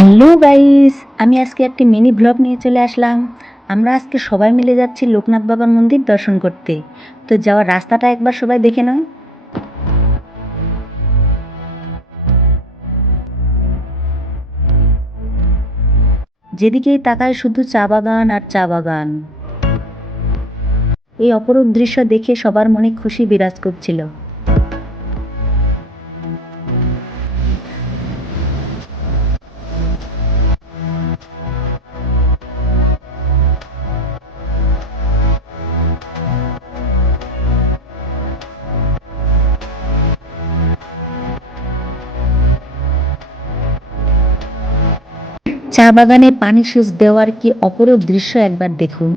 Hello guys, আমি আজকে একটি মিনি ব্লগ নিয়ে চলে আসলাম। আমরা আজকে সবাই মিলে যাচ্ছি লোকনাথ বাবার মন্দির দর্শন করতে। তো যাওয়ার রাস্তাটা একবার সবাই দেখে নাও। যেদিকেই তাকায় শুধু চা বাগান আর চা বাগান। এই অপরূপ দৃশ্য দেখে সবার মনে খুশি বিরাজ করছিল। চা বাগানে পানি সেচ দেওয়ার কি অপরূপ দৃশ্য একবার দেখুন।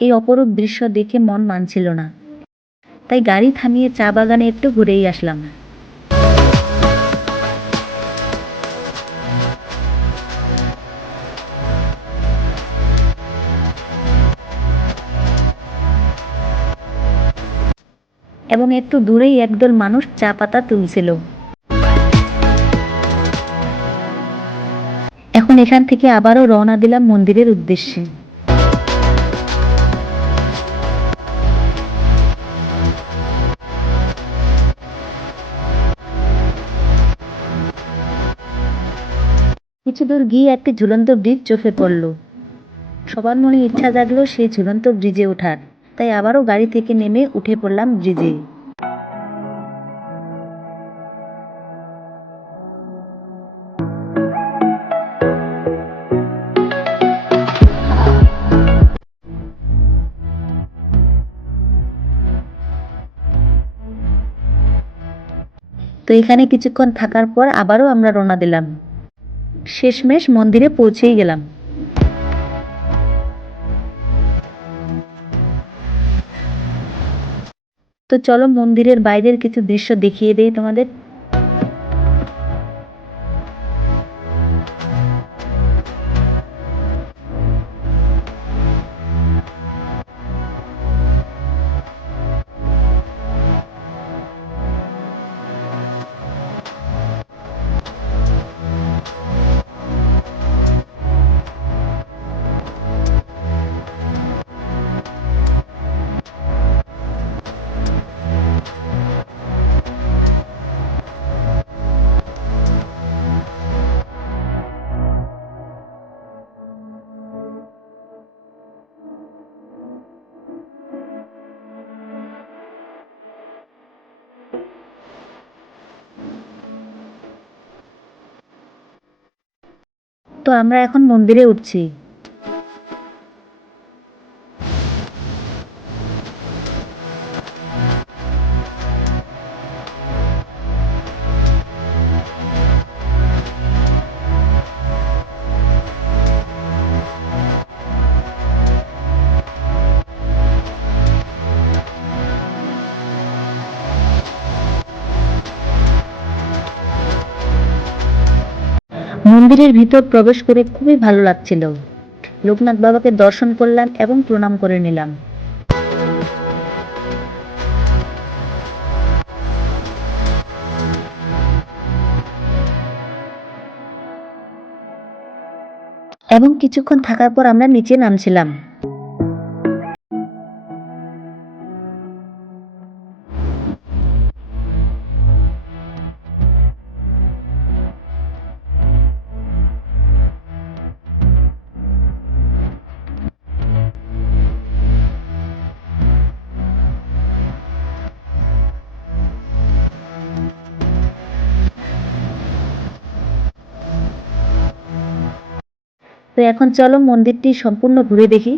এই অপরূপ দৃশ্য দেখে মন মানছিল না, তাই গাড়ি থামিয়ে চা বাগানে একটু ঘুরেই আসলাম। এবং একটু দূরেই একদল মানুষ চা পাতা তুলছিল। এখন এখান থেকে আবারও রওনা দিলাম মন্দিরের উদ্দেশ্যে। কিছু দূর গিয়ে একটি ঝুলন্ত ব্রিজ চোখে পড়ল। সবার মনে ইচ্ছা জাগলো সেই ঝুলন্ত ব্রিজে ওঠার, তাই আবারও গাড়ি থেকে নেমে উঠে পড়লাম ব্রিজে। তো এখানে কিছুক্ষণ থাকার পর আবারও আমরা রওনা দিলাম। শেষমেশ মন্দিরে পৌঁছেই গেলাম। তো চলো মন্দিরের বাইরের কিছু দৃশ্য দেখিয়ে দেই তোমাদের। তো আমরা এখন মন্দিরে উঠছি। মন্দিরের ভিতর প্রবেশ করে খুবই ভালো লাগছিল। লোকনাথ বাবাকে দর্শন করলাম এবং প্রণাম করে নিলাম। এবং কিছুক্ষণ থাকার পর আমরা নিচে নামছিলাম। তো এখন চলো মন্দিরটি সম্পূর্ণ ঘুরে দেখি।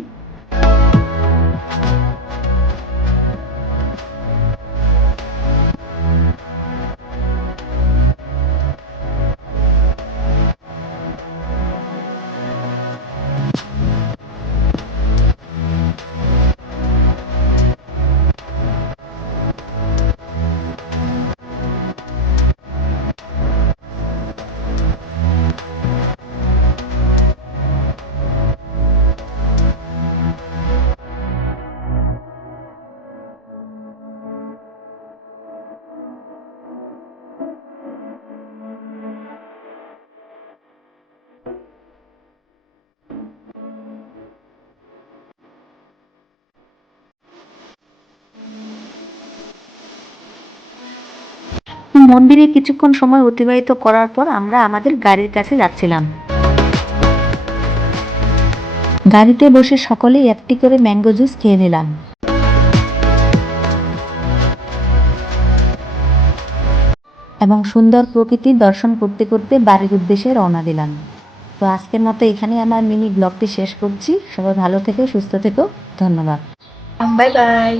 মন্দিরে কিছুক্ষণ সময় অতিবাহিত করার পর আমরা আমাদের গাড়ির কাছে যাচ্ছিলাম। গাড়িতে বসে সকলেই একটি করে ম্যাঙ্গো জুস খেয়ে নিলাম এবং সুন্দর প্রকৃতি দর্শন করতে করতে বাড়ির উদ্দেশ্যে রওনা দিলাম। তো আজকের মতো এখানে আমার মিনি ব্লগটি শেষ করছি। সবাই ভালো থেকো, সুস্থ থেকো। ধন্যবাদ। Bye bye.